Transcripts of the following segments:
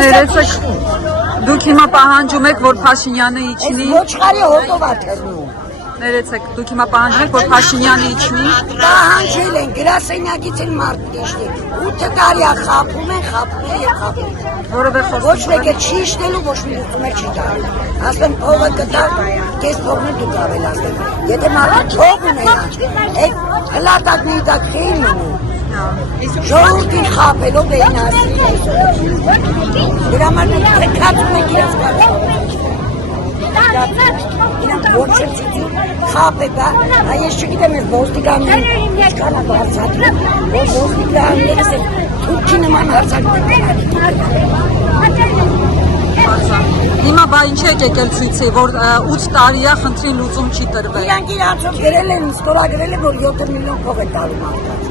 Ներեցեք, դուք հիմա պահանջում եք, որ Փաշինյանը իջնի։ Ոչխարի հոտով է թռնում։ Ներեցեք, դուք հիմա պահանջում եք, որ Փաշինյանը իջնի։ Պահանջել են, գրասենյակից են մարդ դիշտի։ 8 տարի է խաբում են եւ խաբում։ Որովհետեւ Ոչ մեկը չի իշտելու, ոչ մի լուծում չի տալու։ Ասեմ փողը կտա, քեզ փողն դու կավելացնես։ Եթե մարդը փող ունենա, այդ հլատակների տակ խին ունի։ Ժողովրդին խաբելով էին ասում։ Դրա համար քացում եք իրաց կարգով։ Իրանք ոչ չծիծի խապ է դա, այս չգիտեմ ես ոստիկաններին ինչքան է բարձրացնում, որ ոստիկաններս են թուրքի նման հարցակում են։ Հիմա բա ինչ եք եկել ցույցի, որ 8 տարի է խնդրի լուծում չի տրվել։ Իրանք իրանցով գրել են, ստորագրել են, որ 7 միլիոն փող է տալու մարդկանց։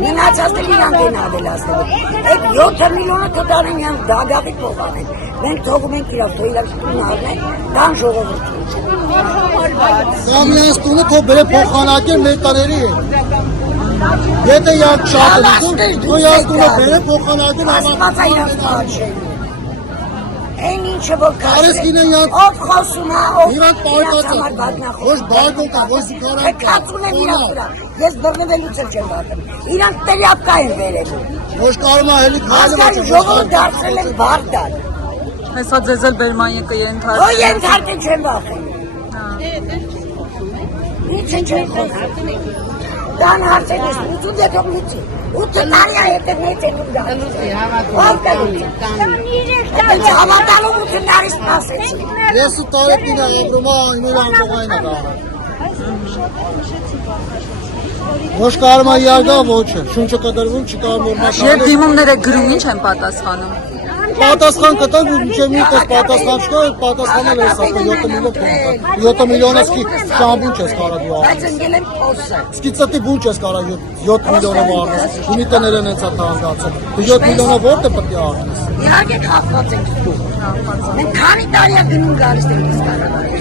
Մնացածը իրանք են ավելացնելու։ Այդ 7 միլիոնը կտանեն իրանք դագաղի փող անեն։ Մենք թողում ենք իրավ, թող իրավ տուն առնեն, դան ժողովրդին։ Կամ իրենց տունը թող բերե փոխանակեն մեր տաների է։ Եթե իրանք շատ են ուզում, թող իրենց տունը բերե փոխանակեն Աստվածա իրանք պահանջեն։ Այն ինչը որ Արեսկին են իրանք ով խոսում է, ով իրանք պարտած են, ոչ բարգոտ է, ոչ զուգարան կացուն են իրանք վրա, ես բռնվելուց էլ չեմ վատում, իրանք տերյապկա են վերելու, ոչ կարում է հելի ազգային ժողովը դարձրել են բարդար, Հեսա ձեզ էլ բերմանի կենթարկել։ հո ենթարկել չեմ վախել, ինչ չեմ խոսում, դան հարցել ես, ուծու դետով լուծի, 8 տարի է հետև մեծ են ուր դան, ով կլուծի, համատալով 8 տարի սպասեցի, Ես ու տարեկին է ապրում է, իներ ամպողային է դարը Ոչ կարում է իարգա, ոչ է, շունչը կդրվում, չի կարում որ մաշ Եվ դիմումները գրում ինչ են պատասխանում։ Պատասխան կտան ու մինչև մի տես պատասխան չկա, պատասխանել ես ասում 7 միլիոն փող 7 միլիոնը սկի շամբուն չես կարա դու առնես։ բայց ընկել են փոսը։ Սկի ծտի բուն չես կարա 7 միլիոնը առնես։ Ունի տներն հենց է տանգացել։ Դու 7 միլիոնը որտե պետք է առնես։ Իհարկե խախված ենք դու։ Մենք քանի տարի է գնում գալիս ենք իսկ